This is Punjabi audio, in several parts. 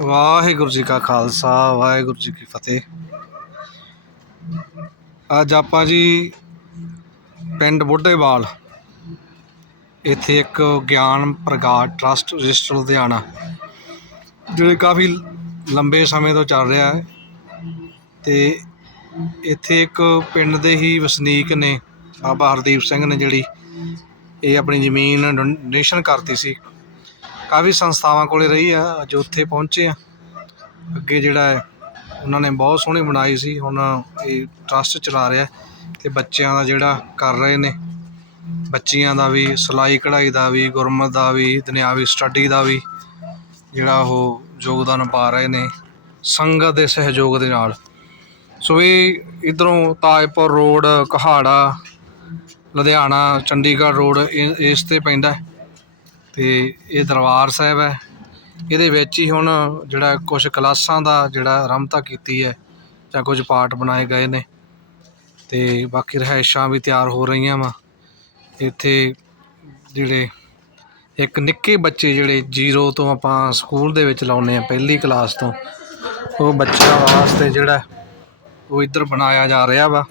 ਵਾਹਿਗੁਰੂ ਜੀ ਕਾ ਖਾਲਸਾ, ਵਾਹਿਗੁਰੂ ਜੀ ਕੀ ਫਤਿਹ। ਅੱਜ ਆਪਾਂ ਜੀ ਪਿੰਡ ਬੁੱਢੇਵਾਲ, ਇੱਥੇ ਇੱਕ ਗਿਆਨ ਪ੍ਰਗਾਟ ਟਰਸਟ ਰਜਿਸਟਰ ਲੁਧਿਆਣਾ, ਜਿਹੜੇ ਕਾਫੀ ਲੰਬੇ ਸਮੇਂ ਤੋਂ ਚੱਲ ਰਿਹਾ ਹੈ ਤੇ ਇੱਥੇ ਇੱਕ ਪਿੰਡ ਦੇ ਹੀ ਵਸਨੀਕ ਨੇ, ਬਾਬਾ ਹਰਦੀਪ ਸਿੰਘ ਨੇ ਜਿਹੜੀ ਇਹ ਆਪਣੀ ਜ਼ਮੀਨ ਡੋਨੇਸ਼ਨ ਕਰਤੀ ਸੀ। ਕਾਫੀ ਸੰਸਥਾਵਾਂ ਕੋਲੇ ਰਹੀ ਆ, ਅੱਜ ਉੱਥੇ ਪਹੁੰਚੇ ਆ। ਅੱਗੇ ਜਿਹੜਾ ਹੈ, ਉਹਨਾਂ ਨੇ ਬਹੁਤ ਸੋਹਣੀ ਬਣਾਈ ਸੀ, ਹੁਣ ਇਹ ਟਰਸਟ ਚਲਾ ਰਿਹਾ ਤੇ ਬੱਚਿਆਂ ਦਾ ਜਿਹੜਾ ਕਰ ਰਹੇ ਨੇ। ਬੱਚੀਆਂ ਦਾ ਵੀ, ਸਿਲਾਈ ਕਢਾਈ ਦਾ ਵੀ, ਗੁਰਮਤ ਦਾ ਵੀ, ਦੁਨਿਆਵੀ ਸਟੱਡੀ ਦਾ ਵੀ ਜਿਹੜਾ ਉਹ ਯੋਗਦਾਨ ਪਾ ਰਹੇ ਨੇ, ਸੰਗਤ ਦੇ ਸਹਿਯੋਗ ਦੇ ਨਾਲ। ਸੋ ਇਹ ਇਧਰੋਂ ਤਾਜਪੁਰ ਰੋਡ, ਕਹਾੜਾ, ਲੁਧਿਆਣਾ, ਚੰਡੀਗੜ੍ਹ ਰੋਡ, ਇਹ- ਇਸ ਤੇ ਪੈਂਦਾ ਹੈ। ਤੇ ਇਹ ਦਰਬਾਰ ਸਾਹਿਬ ਹੈ। ਇਹਦੇ ਵਿੱਚ ਹੀ ਹੁਣ ਜਿਹੜਾ ਕੁਝ ਕਲਾਸਾਂ ਦਾ ਜਿਹੜਾ ਆਰੰਭਤਾ ਕੀਤੀ ਹੈ ਜਾਂ ਕੁਝ ਪਾਰਟ ਬਣਾਏ ਗਏ ਨੇ। ਤੇ ਬਾਕੀ ਰਿਹਾਇਸ਼ਾਂ ਵੀ ਤਿਆਰ ਹੋ ਰਹੀਆਂ ਵਾ। ਇੱਥੇ ਜਿਹੜੇ ਇੱਕ ਨਿੱਕੇ ਬੱਚੇ ਜਿਹੜੇ ਜ਼ੀਰੋ ਤੋਂ ਆਪਾਂ ਸਕੂਲ ਦੇ ਵਿੱਚ ਲਾਉਨੇ ਆ ਪਹਿਲੀ ਕਲਾਸ ਤੋਂ, ਉਹ ਬੱਚਿਆਂ ਵਾਸਤੇ ਜਿਹੜਾ ਉਹ ਇੱਧਰ ਬਣਾਇਆ ਜਾ ਰਿਹਾ ਵਾ।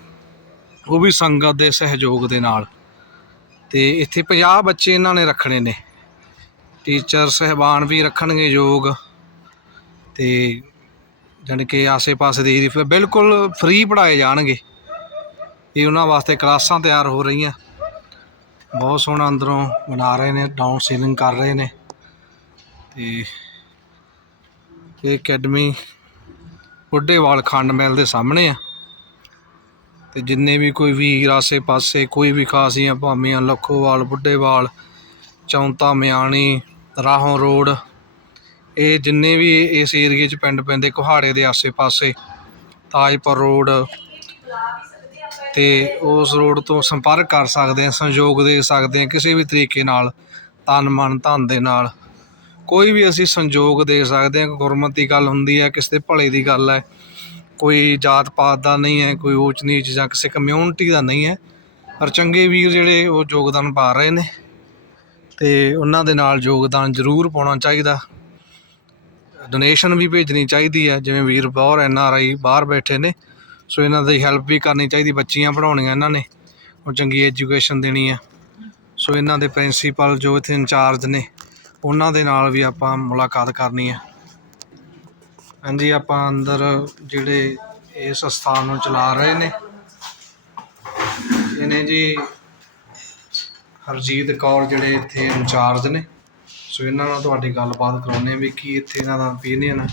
ਉਹ ਵੀ ਸੰਗਤ ਦੇ ਸਹਿਯੋਗ ਦੇ ਨਾਲ। ਤੇ ਇੱਥੇ 50 ਬੱਚੇ ਇਹਨਾਂ ਨੇ ਰੱਖਣੇ ਨੇ। ਟੀਚਰ ਸਹਿਬਾਨ ਵੀ ਰੱਖਣਗੇ ਯੋਗ ਤੇ ਜਾਣੀ ਕਿ ਆਸੇ-ਪਾਸੇ ਦੇ ਏਰੀਆ ਬਿਲਕੁਲ ਫ੍ਰੀ ਪੜਾਏ ਜਾਣਗੇ। ਇਹ ਉਹਨਾਂ ਵਾਸਤੇ ਕਲਾਸਾਂ ਤਿਆਰ ਹੋ ਰਹੀਆਂ। ਬਹੁਤ ਸੋਹਣਾ ਅੰਦਰੋਂ ਬਣਾ ਰਹੇ ਨੇ ਡਾਊਨ ਸੀਲਿੰਗ ਕਰ ਰਹੇ ਨੇ। ਤੇ ਇਹ ਅਕੈਡਮੀ ਬੁੱਢੇਵਾਲ ਖੰਡ ਮਹਿਲ ਦੇ ਸਾਹਮਣੇ ਆ। ਤੇ ਜਿੰਨੇ ਵੀ ਕੋਈ ਵੀਰ ਆਸੇ ਪਾਸੇ ਕੋਈ ਵੀ ਖਾਸੀਆਂ ਭਾਮੀਆਂ, ਲੱਖੋਵਾਲ, ਬੁੱਢੇਵਾਲ, ਚੌਂਤਾ, ਮਿਆਣੀ ਰਾਹੋਂ ਰੋਡ। ਇਹ ਜਿੰਨੇ ਵੀ ਇਸ ਏਰੀਏ 'ਚ ਪਿੰਡ ਪੈਂਦੇ, ਕੁਹਾੜੇ ਦੇ ਆਸੇ-ਪਾਸੇ, ਤਾਜਪੁਰ ਰੋਡ, ਤੇ ਉਸ ਰੋਡ ਤੋਂ ਸੰਪਰਕ ਕਰ ਸਕਦੇ ਆ ਸੰਯੋਗ ਦੇ ਸਕਦੇ ਆ ਕਿਸੇ ਵੀ ਤਰੀਕੇ ਨਾਲ, ਤਨ ਮਨ ਧਨ ਦੇ ਨਾਲ। ਕੋਈ ਵੀ ਅਸੀਂ ਸੰਯੋਗ ਦੇ ਸਕਦੇ ਆ ਗੁਰਮਤ ਦੀ ਗੱਲ ਹੁੰਦੀ ਹੈ, ਕਿਸੇ ਦੇ ਭਲੇ ਦੀ ਗੱਲ ਹੈ, ਕੋਈ ਜਾਤ ਪਾਤ ਦਾ ਨਹੀਂ ਹੈ, ਕੋਈ ਊਚ ਨੀਚ ਜਾਂ ਕਿਸੇ ਕਮਿਊਨਿਟੀ ਦਾ ਨਹੀਂ ਹੈ, ਪਰ ਚੰਗੇ ਵੀਰ ਜਿਹੜੇ ਉਹ ਯੋਗਦਾਨ ਪਾ ਰਹੇ ਨੇ। ਅਤੇ ਉਹਨਾਂ ਦੇ ਨਾਲ ਯੋਗਦਾਨ ਜ਼ਰੂਰ ਪਾਉਣਾ ਚਾਹੀਦਾ। ਡੋਨੇਸ਼ਨ ਵੀ ਭੇਜਣੀ ਚਾਹੀਦੀ ਹੈ, ਜਿਵੇਂ ਵੀਰ ਬੌਰ, ਐਨ ਆਰ ਆਈ ਬਾਹਰ ਬੈਠੇ ਨੇ, ਸੋ ਇਹਨਾਂ ਦੀ ਹੈਲਪ ਵੀ ਕਰਨੀ ਚਾਹੀਦੀ, ਬੱਚੀਆਂ ਪੜ੍ਹਾਉਣੀਆਂ ਇਹਨਾਂ ਨੇ, ਉਹ ਚੰਗੀ ਐਜੂਕੇਸ਼ਨ ਦੇਣੀ ਹੈ। ਸੋ ਇਹਨਾਂ ਦੇ ਪ੍ਰਿੰਸੀਪਲ ਜੋ ਇੱਥੇ ਇੰਚਾਰਜ ਨੇ, ਉਹਨਾਂ ਦੇ ਨਾਲ ਵੀ ਆਪਾਂ ਮੁਲਾਕਾਤ ਕਰਨੀ ਹੈ। ਹਾਂਜੀ, ਆਪਾਂ ਅੰਦਰ ਜਿਹੜੇ ਇਸ ਸਥਾਨ ਨੂੰ ਚਲਾ ਰਹੇ ਨੇ। ਇਹਨੇ ਜੀ ਹਰਜੀਤ ਕੌਰ ਜਿਹੜੇ ਇੱਥੇ ਇੰਚਾਰਜ ਨੇ। ਸੋ ਇਹਨਾਂ ਨਾਲ ਤੁਹਾਡੀ ਗੱਲਬਾਤ ਕਰਾਉਣੇ ਵੀ ਕੀ ਇੱਥੇ ਇਹਨਾਂ ਦਾ opinion ਹੈ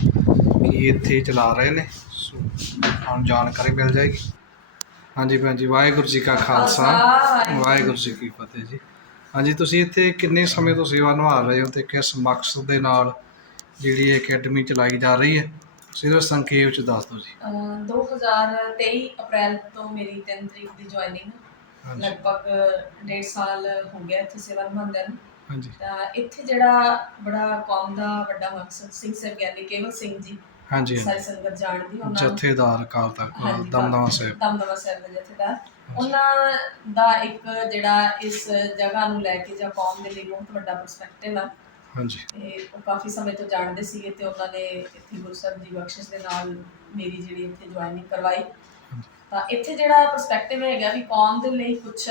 ਕੀ ਇੱਥੇ ਚਲਾ ਰਹੇ ਨੇ। ਸੋ ਤੁਹਾਨੂੰ ਜਾਣਕਾਰੀ ਮਿਲ ਜਾਏਗੀ। ਹਾਂਜੀ ਭੈਣ ਜੀ ਵਾਹਿਗੁਰੂ ਜੀ ਕਾ ਖਾਲਸਾ। ਵਾਹਿਗੁਰੂ ਜੀ ਕੀ ਫਤਿਹ ਜੀ। ਹਾਂਜੀ ਤੁਸੀਂ ਇੱਥੇ ਕਿੰਨੇ ਸਮੇਂ ਤੋਂ ਸੇਵਾ ਨਿਭਾ ਰਹੇ ਹੋ ਤੇ ਕਿਸ ਮਕਸਦ ਦੇ ਨਾਲ ਜਿਹੜੀ ਅਕੈਡਮੀ ਚਲਾਈ ਜਾ ਰਹੀ ਹੈ? ਸਿਰਫ ਸੰਖੇਪ ਚ ਦੱਸ ਦਿਓ ਜੀ। ਅਹ 2023 ਅਪ੍ਰੈਲ ਤੋਂ ਮੇਰੀ 3 ਤਰੀਕ ਦੀ ਜੁਆਇਨਿੰਗ ਹਾਂਜੀ। ਲਗਭਗ ਡੇਢ ਸਾਲ ਹੋ ਗਿਆ ਇੱਥੇ ਸੇਵਾ ਨਿਭਾਉਂਦਿਆਂ ਨੂੰ। ਹਾਂਜੀ। ਤਾਂ ਇੱਥੇ ਜਿਹੜਾ ਬੜਾ ਕੌਮ ਦਾ ਵੱਡਾ ਮਕਸਦ ਸਿੰਘ ਸਾਹਿਬ ਗਿਆਨੀ ਕੇਵਲ ਸਿੰਘ ਜੀ। ਹਾਂਜੀ ਸਾਰੀ ਸੰਗਤ ਜਾਣਦੀ ਉਹਨਾਂ ਨੂੰ। ਜਥੇਦਾਰ ਅਕਾਲ ਤਖਤ ਹਾਂਜੀ, ਦਮਦਮਾ ਸਾਹਿਬ। ਦਮਦਮਾ ਸਾਹਿਬ ਦੇ ਜਥੇਦਾਰ। ਉਹਨਾਂ ਦਾ ਇੱਕ ਜਿਹੜਾ ਇਸ ਜਗ੍ਹਾ ਨੂੰ ਲੈ ਕੇ ਜਾਂ ਕੌਮ ਦੇ ਲਈ ਬਹੁਤ ਵੱਡਾ ਪਰਸਪੈਕਟਿਵ ਆ। ਹਾਂਜੀ। ਤੇ ਉਹ ਕਾਫੀ ਸਮੇਂ ਤੋਂ ਜਾਣਦੇ ਸੀਗੇ ਤੇ ਉਹਨਾਂ ਨੇ ਇੱਥੇ ਗੁਰੂ ਸਾਹਿਬ ਦੀ ਬਖਸ਼ਿਸ਼ ਦੇ ਨਾਲ ਮੇਰੀ ਜਿਹੜੀ ਇੱਥੇ ਜੁਆਇਨਿੰਗ ਕਰਵਾਈ। ਤਾਂ ਇੱਥੇ ਜਿਹੜਾ ਪਰਸਪੈਕਟਿਵ ਹੈਗਾ ਵੀ ਕੌਮ ਦੇ ਲਈ ਕੁਝ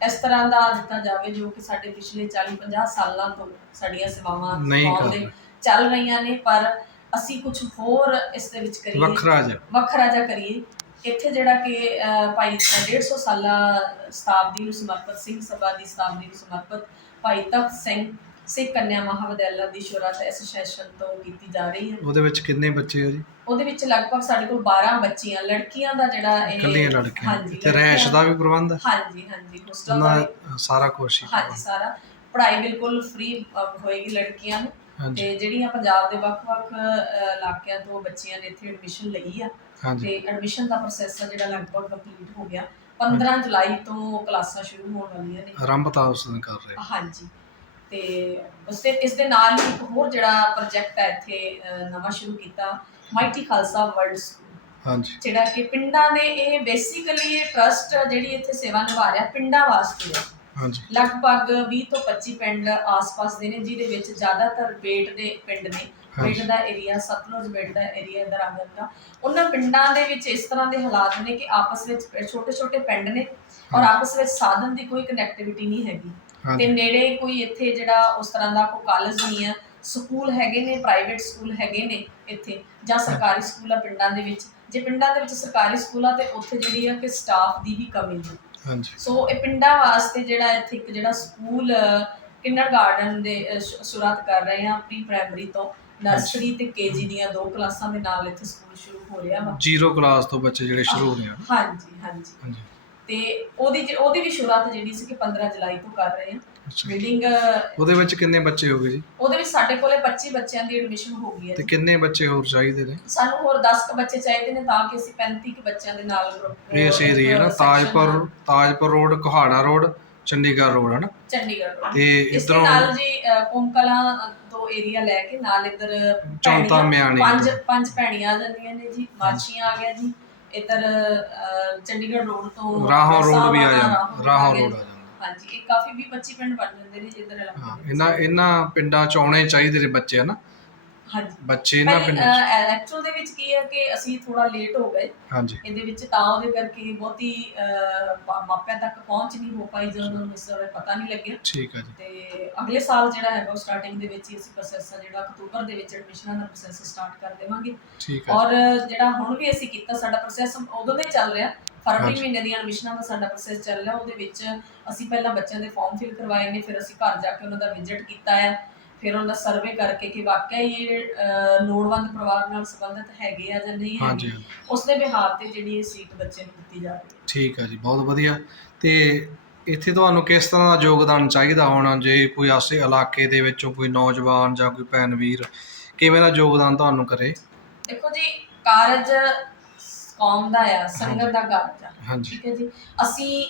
ਇਸ ਤਰ੍ਹਾਂ ਦਾ ਦਿੱਤਾ ਜਾਵੇ ਜੋ ਕਿ ਸਾਡੇ ਪਿਛਲੇ 40 50 ਸਾਲਾਂ ਤੋਂ ਸਾਡੀਆਂ ਸੇਵਾਵਾਂ ਨਹੀਂ ਕੌਮ ਦੇ। ਚੱਲ ਰਹੀਆਂ ਨੇ ਪਰ ਅਸੀਂ ਕੁਝ ਹੋਰ ਇਸ ਦੇ ਵਿੱਚ ਕਰੀਏ। ਵੱਖਰਾ ਜਿਹਾ ਵੱਖਰਾ ਜਿਹਾ ਕਰੀਏ। ਇੱਥੇ ਜਿਹੜਾ ਕਿ ਭਾਈ 150 ਸਾਲਾ ਸ਼ਤਾਬਦੀ ਨੂੰ ਸਮਰਪਿਤ ਸਿੰਘ ਸਭਾ ਦੀ ਸ਼ਤਾਬਦੀ ਨੂੰ ਸਮਰਪਿਤ ਭਾਈ ਤਖਤ ਸਿੰਘ ਸਿੱਖ ਕੰਨਿਆ ਮਹਾਵਿਦਿਆਲਾ ਦੀ ਸ਼ੁਰੂਆਤ ਇਸ ਸੈਸ਼ਨ ਤੋਂ ਕੀਤੀ ਜਾ ਰਹੀ ਹੈ। ਉਹਦੇ ਵਿੱਚ ਕਿੰਨੇ ਬੱਚੇ ਹੋ ਜੀ? ਉਹਦੇ ਵਿੱਚ ਲਗਭਗ ਸਾਡੇ ਕੋਲ 12 ਬੱਚੀਆਂ ਲੜਕੀਆਂ ਦਾ ਜਿਹੜਾ ਇਹ ਇਕੱਲੀਆਂ ਲੜਕੀਆਂ। ਹਾਂਜੀ ਤੇ ਰਹਿਸ਼ ਦਾ ਵੀ ਪ੍ਰਬੰਧ ਹੈ? ਹਾਂਜੀ ਹਾਂਜੀ ਹੋਸਟਲ ਦਾ ਸਾਰਾ ਹੀ ਹਾਂਜੀ ਸਾਰਾ। ਪੜ੍ਹਾਈ ਬਿਲਕੁਲ ਫ੍ਰੀ ਹੋਏਗੀ ਲੜਕੀਆਂ ਨੂੰ। ਤੇ ਜਿਹੜੀਆਂ ਪੰਜਾਬ ਦੇ ਵੱਖ-ਵੱਖ ਇਲਾਕਿਆਂ ਤੋਂ ਬੱਚੀਆਂ ਨੇ ਇੱਥੇ ਐਡਮਿਸ਼ਨ ਲਈ ਆ। ਤੇ ਐਡਮਿਸ਼ਨ ਦਾ ਪ੍ਰੋਸੈਸ ਆ ਜਿਹੜਾ ਲਗਭਗ ਕੰਪਲੀਟ ਹੋ ਗਿਆ। 15 ਜੁਲਾਈ ਤੋਂ ਕਲਾਸਾਂ ਸ਼ੁਰੂ ਹੋਣ ਵਾਲੀਆਂ ਨੇ। ਆਰੰਭ ਤਾਂ ਉਸ ਦਿਨ ਕਰ ਰਹੇ। ਹਾਂਜੀ। ਤੇ ਉਸ ਤੇ ਇਸ ਦੇ ਨਾਲ ਹੀ ਇੱਕ ਹੋਰ ਜਿਹੜਾ ਪ੍ਰੋਜੈਕਟ ਹੈ ਇੱਥੇ ਨਵਾਂ ਸ਼ੁਰੂ ਕੀਤਾ ਮਾਈਟੀ ਖਾਲਸਾ ਵਰਲਡ ਸਕੂਲ ਹਾਂਜੀ। ਜਿਹੜਾ ਕਿ ਪਿੰਡਾਂ ਦੇ ਇਹ ਬੇਸਿਕਲੀ ਇਹ ਟਰਸਟ ਜਿਹੜੀ ਇੱਥੇ ਸੇਵਾ ਨਿਭਾ ਰਿਹਾ ਪਿੰਡਾਂ ਵਾਸਤੇ ਹੈ। ਹਾਂਜੀ। ਲਗਭਗ 20 ਤੋਂ 25 ਪਿੰਡ ਆਸ-ਪਾਸ ਦੇ ਨੇ ਜਿਹਦੇ ਵਿੱਚ ਜ਼ਿਆਦਾਤਰ ਬੇਟ ਦੇ ਪਿੰਡ ਨੇ। ਪਿੰਡ ਦਾ ਏਰੀਆ ਸਤਲੁਜ ਬੇਟ ਦਾ ਏਰੀਆ ਇਧਰ ਆ ਜਾਂਦਾ ਉਹਨਾਂ ਪਿੰਡਾਂ ਦੇ ਵਿੱਚ ਇਸ ਤਰ੍ਹਾਂ ਦੇ ਹਾਲਾਤ ਨੇ ਕਿ ਆਪਸ ਵਿੱਚ ਛੋਟੇ ਛੋਟੇ ਪਿੰਡ ਨੇ। ਔਰ ਆਪਸ ਵਿੱਚ ਸਾਧਨ ਦੀ ਕੋਈ ਕਨੈਕਟੀਵਿਟੀ ਨਹੀਂ ਹੈਗੀ। ਤੇ ਨੇੜੇ ਕੋਈ ਇੱਥੇ ਜਿਹੜਾ ਉਸ ਤਰ੍ਹਾਂ ਦਾ ਕੋਈ ਕਾਲਜ ਨਹੀਂ ਹੈ ਸਕੂਲ ਹੈਗੇ ਨੇ ਪ੍ਰਾਈਵੇਟ ਸਕੂਲ ਹੈਗੇ ਨੇ ਇੱਥੇ ਜਾਂ ਸਰਕਾਰੀ ਸਕੂਲ ਆ ਪਿੰਡਾਂ ਦੇ ਵਿੱਚ। ਜੇ ਪਿੰਡਾਂ ਦੇ ਵਿੱਚ ਸਰਕਾਰੀ ਸਕੂਲ ਆ ਤੇ ਉੱਥੇ ਜਿਹੜੀ ਆ ਕਿ ਸਟਾਫ ਦੀ ਵੀ ਕਮੀ ਹੈ ਹਾਂਜੀ। ਸੋ ਇਹ ਪਿੰਡਾਂ ਵਾਸਤੇ ਜਿਹੜਾ ਇੱਥੇ ਇੱਕ ਜਿਹੜਾ ਸਕੂਲ ਕਿੰਡਰ ਗਾਰਡਨ ਦੇ ਸ਼ੁਰੂਆਤ ਕਰ ਰਹੇ ਆ ਪ੍ਰੀ ਪ੍ਰਾਇਮਰੀ ਤੋਂ। ਨਰਸਰੀ ਤੇ ਕੇਜੀ ਦੀਆਂ ਦੋ ਕਲਾਸਾਂ ਦੇ ਨਾਲ ਇੱਥੇ ਸਕੂਲ ਸ਼ੁਰੂ ਹੋ ਰਿਹਾ ਵਾ। ਜ਼ੀਰੋ ਕਲਾਸ ਤੋਂ ਬੱਚੇ ਜਿਹੜੇ ਸ਼ੁਰੂ ਹੋਣੇ ਆ। ਹਾਂਜੀ ਹਾਂਜੀ। ਹਾਂਜੀ। ਤੇ ਉਹਦੀ ਜ- ਉਹਦੀ ਵੀ ਸ਼ੁਰੂਆਤ ਜਿਹੜੀ ਸੀ ਕਿ 15 ਜੁਲਾਈ ਤੋਂ ਕਰ ਰਹੇ ਆ ਅੱਛਾ। ਬਿਲਡਿੰਗ ਉਹਦੇ ਵਿੱਚ ਕਿੰਨੇ ਬੱਚੇ ਹੋ ਗਏ ਜੀ? ਉਹਦੇ ਵਿੱਚ ਸਾਡੇ ਕੋਲੇ 25 ਬੱਚਿਆਂ ਦੀ ਐਡਮਿਸ਼ਨ ਹੋ ਗਈ ਹੈ ਤੇ ਜੀ। ਕਿੰਨੇ ਬੱਚੇ ਹੋਰ ਚਾਹੀਦੇ ਨੇ? ਸਾਨੂੰ ਹੋਰ 10 ਕ ਬੱਚੇ ਚਾਹੀਦੇ ਨੇ ਤਾਂ ਕਿ ਅਸੀਂ 35 ਕ ਬੱਚਿਆਂ ਦੇ ਨਾਲ group- ਇਸ ਏਰੀਆ ਨਾ Tajpur Tajpur road Kohara road Chandigarh road ਹੈ ਨਾ ਚੰਡੀਗੜ੍ਹ road। ਤੇ ਇਸ ਦੇ ਇਧਰੋਂ ਨਾਲ ਜੀ ਅ, ਕੋਮਕਲਾਂ ਦੋ ਏਰੀਆ ਲੈ ਕੇ ਨਾਲ ਇੱਧਰ ਚੌਂਤਾ ਭੈਣੀਆਂ, ਮਿਆਣੀ ਪੰਜ ਪੰਜ ਭੈਣੀਆਂ ਆ ਜਾਂਦੀਆਂ ਨੇ ਜੀ ਮਾਛੀਆਂ ਆ ਗਿਆ ਜੀ। ਇੱਧਰ ਚੰਡੀਗੜ੍ਹ ਰੋਡ ਤੋਂ ਰਾਹੋਂ ਰੋਡ ਵੀ ਆ ਜਾਂਦਾ ਰਾਹੋਂ ਰੋਡ। ਆ ਜਾਂਦਾ। ਹਾਂਜੀ ਇਹ ਕਾਫੀ ਵੀ 25 ਪਿੰਡ ਬਣ ਜਾਂਦੇ ਨੇ ਜਿੱਧਰ ਇਲਾਕੇ ਇਹਨਾਂ ਇਹਨਾਂ ਪਿੰਡਾਂ ਚ ਆਉਣੇ ਚਾਹੀਦੇ ਨੇ ਬੱਚੇ ਹਨਾ? ਹਾਂਜੀ। ਬੱਚੇ ਪਿੰਡਾਂ ਚ? ਐਕਚੁਅਲ ਦੇ ਵਿੱਚ ਕੀ ਹੈ ਕਿ ਅਸੀਂ ਥੋੜਾ ਲੇਟ ਹੋ ਗਏ। ਹਾਂਜੀ। ਇਹਦੇ ਵਿੱਚ ਤਾਂ ਉਹਦੇ ਕਰਕੇ ਬਹੁਤੀ ਮਾਪਿਆਂ ਤੱਕ ਪਹੁੰਚ ਨਹੀਂ ਹੋ ਪਾਈ ਜਦੋਂ ਉਹਨਾਂ ਨੂੰ ਇਸ ਬਾਰੇ ਪਤਾ ਨਹੀਂ ਲੱਗਿਆ। ਠੀਕ ਹੈ ਜੀ। ਤੇ ਅਗਲੇ ਸਾਲ ਜਿਹੜਾ ਹੈਗਾ ਉਹ ਸਟਾਰਟਿੰਗ ਦੇ ਵਿੱਚ ਹੀ ਅਸੀਂ ਪ੍ਰੋਸੈਸ ਜਿਹੜਾ ਅਕਤੂਬਰ ਦੇ ਵਿੱਚ ਐਡਮਿਸ਼ਨਾਂ ਦਾ ਪ੍ਰੋਸੈਸ ਸਟਾਰਟ ਕਰ ਦੇਵਾਂਗੇ। ਠੀਕ ਹੈ ਔਰ ਜਿਹੜਾ ਹੁਣ ਵੀ ਅਸੀਂ ਕੀਤਾ ਸਾਡਾ ਪ੍ਰੋਸੈਸ ਉਦੋਂ ਦੇ ਚੱਲ ਰਿਹਾ। ਫਰਵਰੀ। ਮਹੀਨੇ ਦੀਆਂ ਐਡਮਿਸ਼ਨਾਂ ਦਾ ਸਾਡਾ ਪ੍ਰੋਸੈਸ ਚੱਲ ਰਿਹਾ। ਉਹਦੇ ਵਿੱਚ ਅਸੀਂ ਪਹਿਲਾਂ ਬੱਚਿਆਂ ਦੇ ਫਾਰਮ ਫਿਲ ਕਰਵਾਏ ਨੇ ਫਿਰ ਅਸੀਂ ਘਰ ਜਾ ਕੇ ਉਹਨਾਂ ਦਾ ਵਿਜ਼ਿਟ ਕੀਤਾ ਹੈ। ਫਿਰ ਉਹਨਾਂ ਦਾ ਸਰਵੇ ਕਰਕੇ ਕਿ ਵਾਕਿਆ ਹੀ ਇਹ ਅਹ, ਲੋੜਵੰਦ ਪਰਿਵਾਰ ਨਾਲ ਸੰਬੰਧਿਤ ਹੈਗੇ ਆ ਜਾਂ ਨਹੀਂ ਹਾਂਜੀ ਹੈਗੇ ਹਾਂਜੀ ਉਸ ਦੇ ਬਿਹਾਰ ਤੇ ਜਿਹੜੀ ਇਹ ਸੀਟ ਬੱਚੇ ਨੂੰ ਦਿੱਤੀ ਜਾ ਰਹੀ ਹੈ ਠੀਕ ਹੈ ਜੀ ਬਹੁਤ ਵਧੀਆ। ਤੇ ਇੱਥੇ ਤੁਹਾਨੂੰ ਕਿਸ ਤਰ੍ਹਾਂ ਦਾ ਯੋਗਦਾਨ ਚਾਹੀਦਾ ਹੋਣਾ ਜੇ ਕੋਈ ਆਸੇ ਇਲਾਕੇ ਦੇ ਵਿੱਚੋਂ ਕੋਈ ਨੌਜਵਾਨ ਜਾਂ ਕੋਈ ਭੈਣ ਵੀਰ ਕਿਵੇਂ ਦਾ ਯੋਗਦਾਨ ਤੁਹਾਨੂੰ ਕਰੇ? ਦੇਖੋ ਜੀ ਕਾਰਜ ਕੌਮ ਦਾ ਆ ਸੰਗਤ ਦਾ ਕਾਰਜ ਆ। ਹਾਂਜੀ। ਠੀਕ ਹੈ ਜੀ। ਅਸੀਂ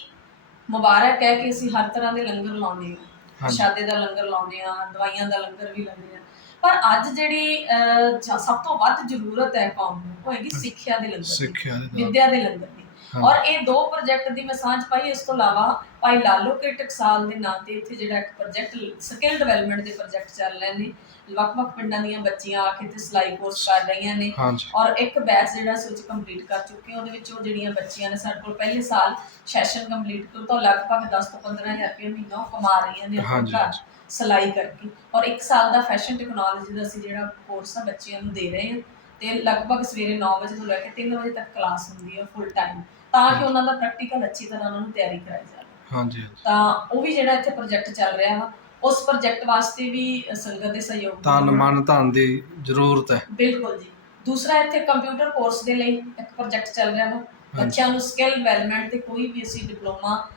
ਮੁਬਾਰਕ ਹੈ ਕਿ ਅਸੀਂ ਹਰ ਤਰ੍ਹਾਂ ਦੇ ਲੰਗਰ ਲਾਉਂਦੇ ਹਾਂ। ਪ੍ਰਸ਼ਾਦੇ ਦਾ ਲੰਗਰ ਲਾਉਂਦੇ ਆ ਦਵਾਈਆਂ ਦਾ ਲੰਗਰ ਵੀ ਲਾਉਂਦੇ ਆ ਪਰ ਅੱਜ ਜਿਹੜੀ ਅਹ, ਜ- ਸਭ ਤੋਂ ਵੱਧ ਜ਼ਰੂਰਤ ਹੈ ਕੌਮ ਨੂੰ ਉਹ ਹੈਗੀ ਸਿੱਖਿਆ ਦੇ ਲੰਗਰ ਦੀ ਸਿੱਖਿਆ ਦੇ ਨਾਲ। ਵਿਦਿਆ ਦੇ ਲੰਗਰ ਦੀ। ਹਾਂ। ਔਰ ਇਹ ਦੋ ਪ੍ਰੋਜੈਕਟ ਦੀ ਮੈਂ ਸਾਂਝ ਪਾਈ ਇਸ ਤੋਂ ਇਲਾਵਾ ਭਾਈ ਲਾਲੋ ਕੇ ਟਕਸਾਲ ਦੇ ਨਾਂ ਤੇ ਇੱਥੇ ਜਿਹੜਾ ਇੱਕ ਪ੍ਰੋਜੈਕਟ ਸਕਿੱਲ ਡਿਵੈਲਪਮੈਂਟ ਦੇ ਪ੍ਰੋਜੈਕਟ ਚੱਲ ਰਹੇ ਨੇ। ਵੱਖ-ਵੱਖ ਪਿੰਡਾਂ ਦੀਆਂ ਬੱਚੀਆਂ ਆ ਕੇ ਤੇ ਸਿਲਾਈ ਕੋਰਸ ਕਰ ਰਹੀਆਂ ਨੇ। ਹਾਂਜੀ। ਔਰ ਇੱਕ ਬੈਚ ਜਿਹੜਾ ਸੀ ਉਹ 'ਚ ਕੰਪਲੀਟ ਕਰ ਚੁੱਕੇ ਹਾਂ। ਉਹਦੇ ਵਿੱਚ ਉਹ ਜਿਹੜੀਆਂ ਬੱਚੀਆਂ ਨੇ ਸਾਡੇ ਕੋਲ ਪਹਿਲੇ ਸਾਲ ਸੈਸ਼ਨ ਕੰਪਲੀਟ ਕਰ ਤੋਂ ਲਗਭਗ 10 ਤੋਂ 15000 ਰੁਪਏ ਮਹੀਨਾ ਉਹ ਕਮਾ ਰਹੀਆਂ ਨੇ ਆਪਣੇ ਹਾਂਜੀ, ਘਰ ਹਾਂਜੀ। ਸਿਲਾਈ ਕਰਕੇ। ਔਰ ਇੱਕ ਸਾਲ ਦਾ ਫੈਸ਼ਨ ਟੈਕਨੋਲੋਜੀ ਦਾ ਅਸੀਂ ਜਿਹੜਾ ਕੋਰਸ ਆ ਬੱਚਿਆਂ ਨੂੰ ਦੇ ਰਹੇ ਹਾਂ। ਤੇ ਲਗਭਗ ਸਵੇਰੇ 9 ਵਜੇ ਤੋਂ ਲੈ ਕੇ 3 ਵਜੇ ਤੱਕ ਕਲਾਸ ਹੁੰਦੀ ਹੈ ਫੁੱਲ ਟਾਈਮ ਤਾਂ ਕਿ ਉਹਨਾਂ ਦਾ ਪ੍ਰੈਕਟੀਕਲ ਅੱਛੀ ਤਰ੍ਹਾਂ ਉਹਨਾਂ ਨੂੰ ਤਿਆਰੀ ਕਰਾਈ ਜਾਵੇ। ਹਾਂਜੀ ਹਾਂਜੀ। ਤਾਂ ਉਹ ਵੀ ਜਿਹੜਾ ਇੱਥੇ ਪ੍ਰੋਜੈਕਟ ਚੱਲ ਰਿਹਾ ਵਾ। ਉਸ ਪ੍ਰੋਜੈਕਟ ਵਾਸਤੇ ਵੀ ਸੰਗਤ ਦੇ ਸਹਿਯੋਗ ਦੀ ਤਨ ਮਨ ਧਨ ਦੀ ਜ਼ਰੂਰਤ ਹੈ। ਬਿਲਕੁਲ ਜੀ। ਦੂਸਰਾ ਇੱਥੇ ਕੰਪਿਊਟਰ ਕੋਰਸ ਦੇ ਲਈ ਇੱਕ ਪ੍ਰੋਜੈਕਟ ਚੱਲ ਰਿਹਾ ਵਾ। ਬੱਚਿਆਂ ਨੂੰ ਸਕਿੱਲ ਡਿਵੈਲਪਮੈਂਟ ਤੇ ਕੋਈ ਵੀ ਅਸੀਂ ਡਿਪਲੋਮਾ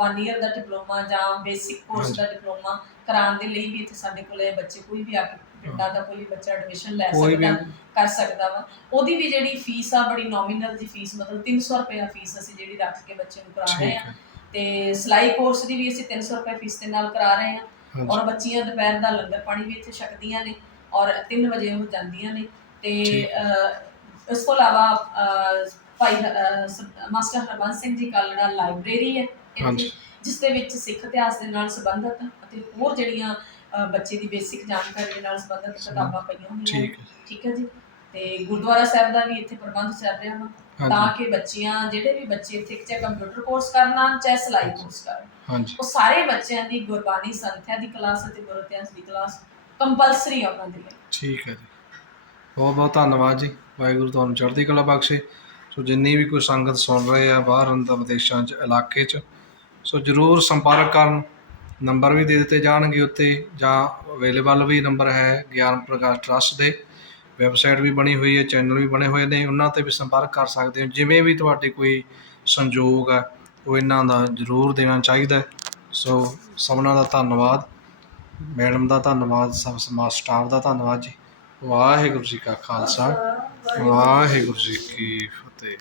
ਵਨ ਈਅਰ ਦਾ ਡਿਪਲੋਮਾ ਜਾਂ ਬੇਸਿਕ ਕੋਰਸ ਦਾ ਡਿਪਲੋਮਾ ਕਰਾਉਣ ਦੇ ਲਈ ਵੀ ਇੱਥੇ ਸਾਡੇ ਕੋਲੇ ਬੱਚੇ ਕੋਈ ਵੀ ਆ ਕੇ ਪਿੰਡਾਂ ਦਾ ਕੋਈ ਵੀ ਬੱਚਾ ਐਡਮਿਸ਼ਨ ਲੈ ਕੋਈ ਵੀ ਸਕਦਾ ਕਰ ਸਕਦਾ ਵਾ। ਉਹਦੀ ਵੀ ਜਿਹੜੀ ਫੀਸ ਆ ਬੜੀ ਨੋਮੀਨਲ ਜੀ ਫੀਸ ਮਤਲਬ 300 ਰੁਪਏ ਫੀਸ ਅਸੀਂ ਜਿਹੜੀ ਰੱਖ ਕੇ ਬੱਚੇ ਨੂੰ ਕਰਾ ਰਹੇ ਆ। ਹੈ। ਤੇ ਸਿਲਾਈ ਕੋਰਸ ਦੀ ਵੀ ਅਸੀਂ 300 ਰੁਪਏ ਫੀਸ ਦੇ ਨਾਲ ਕਰਾ ਰਹੇ ਆ। ਹਾਂਜੀ ਔਰ ਬੱਚੀਆਂ ਦੁਪਹਿਰ ਦਾ ਲੰਗਰ ਪਾਣੀ ਵੀ ਇੱਥੇ ਛਕਦੀਆਂ ਨੇ ਔਰ 3 ਵਜੇ ਉਹ ਜਾਂਦੀਆਂ ਨੇ ਤੇ ਅਹ, ਇਸ ਤੋਂ ਇਲਾਵਾ ਅਹ, ਭਾਈ ਅਹ, ਸ- ਮਾਸਟਰ ਹਰਬੰਸ ਸਿੰਘ ਜੀ ਕਾਲੜਾ ਲਾਇਬ੍ਰੇਰੀ ਹੈ ਇੱਥੇ, ਹਾਂਜੀ। ਜਿਸ ਦੇ ਵਿੱਚ ਸਿੱਖ ਇਤਿਹਾਸ ਦੇ ਨਾਲ ਸੰਬੰਧਿਤ ਅਤੇ ਹੋਰ ਜਿਹੜੀਆਂ ਅਹ, ਬੱਚੇ ਦੀ ਬੇਸਿਕ ਜਾਣਕਾਰੀ ਦੇ ਨਾਲ ਸੰਬੰਧਿਤ ਕਿਤਾਬਾਂ ਪਈਆਂ ਹੋਈਆਂ ਨੇ ਠੀਕ ਹੈ। ਠੀਕ ਹੈ ਜੀ। ਤੇ ਗੁਰਦੁਆਰਾ ਸਾਹਿਬ ਦਾ ਵੀ ਇੱਥੇ ਪ੍ਰਬੰਧ ਚੱਲ ਰਿਹਾ ਵਾ ਤਾਂ ਹਾਂਜੀ ਕਿ ਬੱਚੀਆਂ ਜਿਹੜੇ ਵੀ ਬੱਚੇ ਇੱਥੇ ਚਾਹੇ ਕੰਪਿਊਟਰ ਕੋਰਸ ਕਰਨਾ ਚਾਹੇ ਸਿਲਾਈ ਕੋਰਸ ਕਰਨ। ਹਾਂਜੀ। ਉਹ ਸਾਰੇ ਬੱਚਿਆਂ ਦੀ ਗੁਰਬਾਣੀ ਸੰਥਿਆ ਦੀ ਕਲਾਸ ਅਤੇ ਗੁਰ ਇਤਿਹਾਸ ਦੀ ਕਲਾਸ ਕੰਪਲਸਰੀ ਆ ਉਹਨਾਂ ਦੇ। ਠੀਕ ਹੈ ਜੀ। ਬਹੁਤ ਬਹੁਤ ਧੰਨਵਾਦ ਜੀ। ਵਾਹਿਗੁਰੂ ਤੁਹਾਨੂੰ ਚੜ੍ਹਦੀ ਕਲਾ ਬਖਸ਼ੇ। ਸੋ ਜਿੰਨੀ ਵੀ ਕੋਈ ਸੰਗਤ ਸੁਣ ਰਹੇ ਆ ਬਾਹਰ ਅੰਦਰ ਵਿਦੇਸ਼ਾਂ 'ਚ ਇਲਾਕੇ 'ਚ ਸੋ ਜਰੂਰ ਸੰਪਰਕ ਕਰਨ। ਨੰਬਰ ਵੀ ਦੇ ਦਿੱਤੇ ਜਾਣਗੇ ਉੱਤੇ ਜਾਂ ਅਵੇਲੇਬਲ ਵੀ ਨੰਬਰ ਹੈ ਗਿਆਨ ਪ੍ਰਕਾਸ਼ ਟਰਸਟ ਦੇ। ਵੈਬਸਾਈਟ ਵੀ ਬਣੀ ਹੋਈ ਹੈ ਚੈਨਲ ਵੀ ਬਣੇ ਹੋਏ ਨੇ। ਉਹਨਾਂ ਤੇ ਵੀ ਸੰਪਰਕ ਕਰ ਸਕਦੇ ਹੋ। ਜਿਵੇਂ ਵੀ ਤੁਹਾਡੇ ਕੋਈ ਸੰਯੋਗ ਹੈ ਉਹ ਇਹਨਾਂ ਦਾ ਜਰੂਰ ਦੇਣਾ ਚਾਹੀਦਾ ਸੋ ਸਭਨਾਂ ਦਾ ਧੰਨਵਾਦ। ਮੈਡਮ ਦਾ ਧੰਨਵਾਦ, ਸਭ ਸਮਾਜ ਸਟਾਫ ਦਾ ਧੰਨਵਾਦ ਜੀ। ਵਾਹਿਗੁਰੂ ਜੀ ਕਾ ਖਾਲਸਾ। ਵਾਹਿਗੁਰੂ ਜੀ ਕੀ ਫਤਿਹ।